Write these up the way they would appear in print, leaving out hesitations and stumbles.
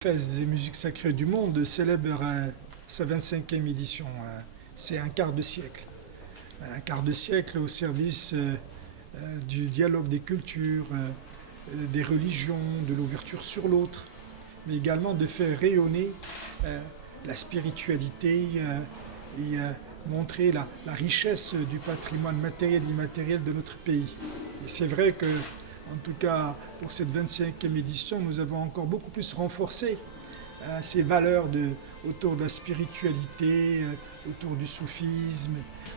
Fête des musiques sacrées du monde célèbre sa 25e édition. C'est un quart de siècle. Un quart de siècle au service du dialogue des cultures, des religions, de l'ouverture sur l'autre, mais également de faire rayonner la spiritualité et montrer la richesse du patrimoine matériel et immatériel de notre pays. Et c'est vrai que en tout cas, pour cette 25e édition, nous avons encore beaucoup plus renforcé ces valeurs autour de la spiritualité, autour du soufisme,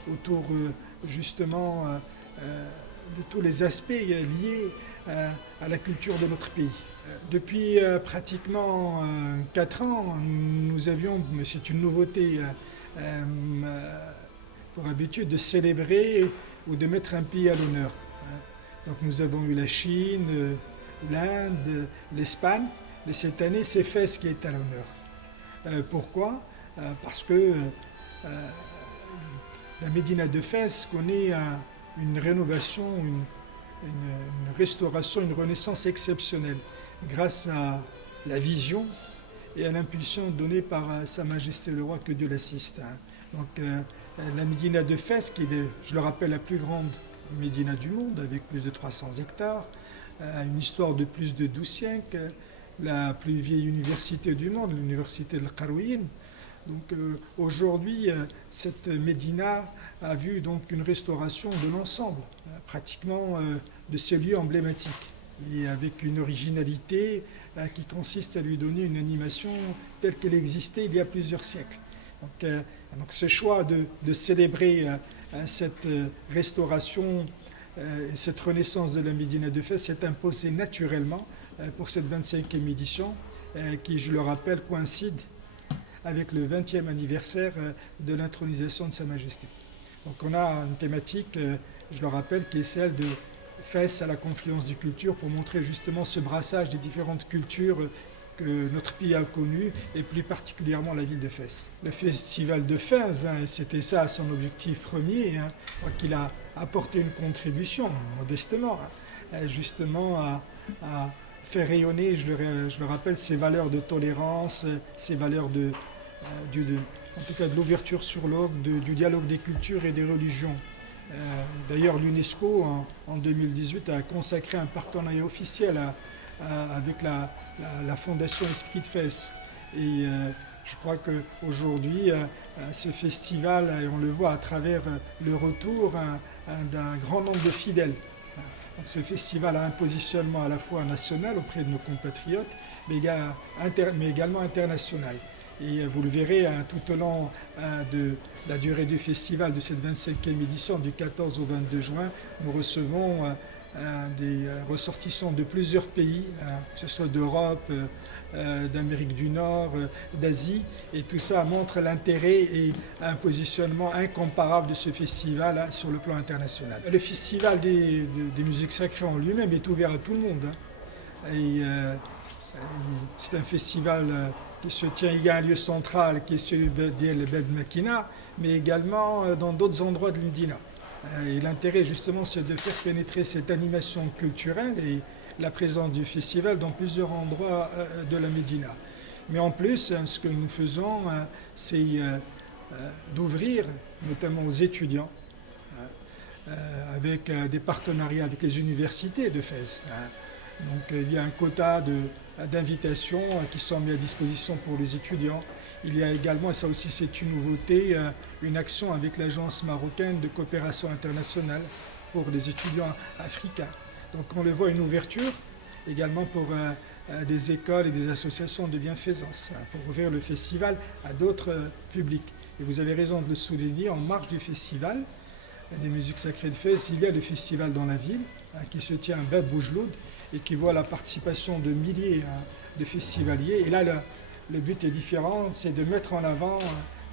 autour justement de tous les aspects liés à la culture de notre pays. Depuis pratiquement 4 ans, nous avions, mais c'est une nouveauté, pour habitude de célébrer ou de mettre un pays à l'honneur. Donc nous avons eu la Chine, l'Inde, l'Espagne, mais cette année c'est Fès qui est à l'honneur. Pourquoi Parce que la Médina de Fès connaît une rénovation, une restauration, une renaissance exceptionnelle grâce à la vision et à l'impulsion donnée par Sa Majesté le Roi, que Dieu l'assiste. Donc la Médina de Fès, qui est, je le rappelle, la plus grande Médina du monde, avec plus de 300 hectares, une histoire de plus de 12 siècles, la plus vieille université du monde, l'université de l'Qarouyin. Donc aujourd'hui, cette Médina a vu donc une restauration de l'ensemble, pratiquement de ces lieux emblématiques, et avec une originalité qui consiste à lui donner une animation telle qu'elle existait il y a plusieurs siècles. Donc ce choix de célébrer cette restauration et cette renaissance de la Médina de Fès s'est imposé naturellement pour cette 25e édition qui, je le rappelle, coïncide avec le 20e anniversaire de l'intronisation de Sa Majesté. Donc on a une thématique, je le rappelle, qui est celle de Fès à la confluence des cultures, pour montrer justement ce brassage des différentes cultures que notre pays a connu, et plus particulièrement la ville de Fès. Le festival de Fès, c'était ça son objectif premier, qu'il a apporté une contribution, modestement, justement à faire rayonner, je le rappelle, ces valeurs de tolérance, ces valeurs en tout cas de l'ouverture sur l'autre, du dialogue des cultures et des religions. D'ailleurs, l'UNESCO, en 2018, a consacré un partenariat officiel avec la Fondation Esprit de Fès. Et je crois qu'aujourd'hui, ce festival, et on le voit à travers le retour d'un grand nombre de fidèles. Donc ce festival a un positionnement à la fois national auprès de nos compatriotes, mais également international. Et vous le verrez tout au long de la durée du festival de cette 25e édition, du 14 au 22 juin, nous recevons des ressortissants de plusieurs pays, que ce soit d'Europe, d'Amérique du Nord, d'Asie, et tout ça montre l'intérêt et un positionnement incomparable de ce festival sur le plan international. Le festival des musiques sacrées en lui-même est ouvert à tout le monde. Et c'est un festival qui se tient, il y a un lieu central qui est celui de Bab Makina, mais également dans d'autres endroits de l'Médina. Et l'intérêt justement, c'est de faire pénétrer cette animation culturelle et la présence du festival dans plusieurs endroits de la Médina. Mais en plus, ce que nous faisons, c'est d'ouvrir, notamment aux étudiants, avec des partenariats avec les universités de Fès. Donc il y a un quota d'invitations qui sont mis à disposition pour les étudiants. Il y a également, et ça aussi c'est une nouveauté, une action avec l'Agence marocaine de coopération internationale pour les étudiants africains. Donc on le voit, une ouverture également pour des écoles et des associations de bienfaisance, pour ouvrir le festival à d'autres publics. Et vous avez raison de le souligner, en marge du festival des musiques sacrées de Fès, il y a le festival dans la ville qui se tient à Bab Boujloud et qui voit la participation de milliers de festivaliers. Et là, le but est différent, c'est de mettre en avant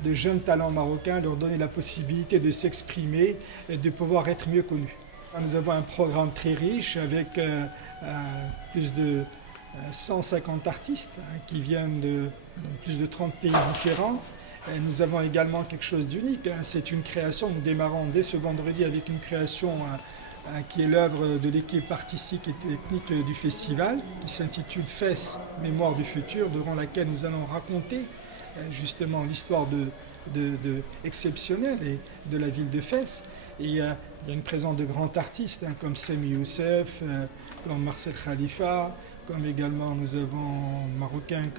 de jeunes talents marocains, leur donner la possibilité de s'exprimer et de pouvoir être mieux connus. Nous avons un programme très riche avec plus de 150 artistes qui viennent de plus de 30 pays différents. Et nous avons également quelque chose d'unique, c'est une création, nous démarrons dès ce vendredi avec une création qui est l'œuvre de l'équipe artistique et technique du festival, qui s'intitule Fès, Mémoire du futur, durant laquelle nous allons raconter justement l'histoire exceptionnelle de la ville de Fès. Et il y a une présence de grands artistes comme Sami Youssef, comme Marcel Khalifa, comme également nous avons marocaine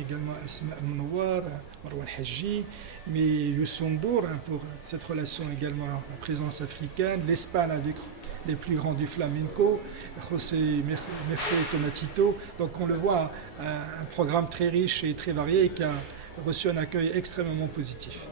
également Asma Mnouar, Marwan Hadji, mais Youssou N'Dour pour cette relation également la présence africaine, l'Espagne avec les plus grands du flamenco, José Mercé Tomatito. Donc on le voit, un programme très riche et très varié qui a reçu un accueil extrêmement positif.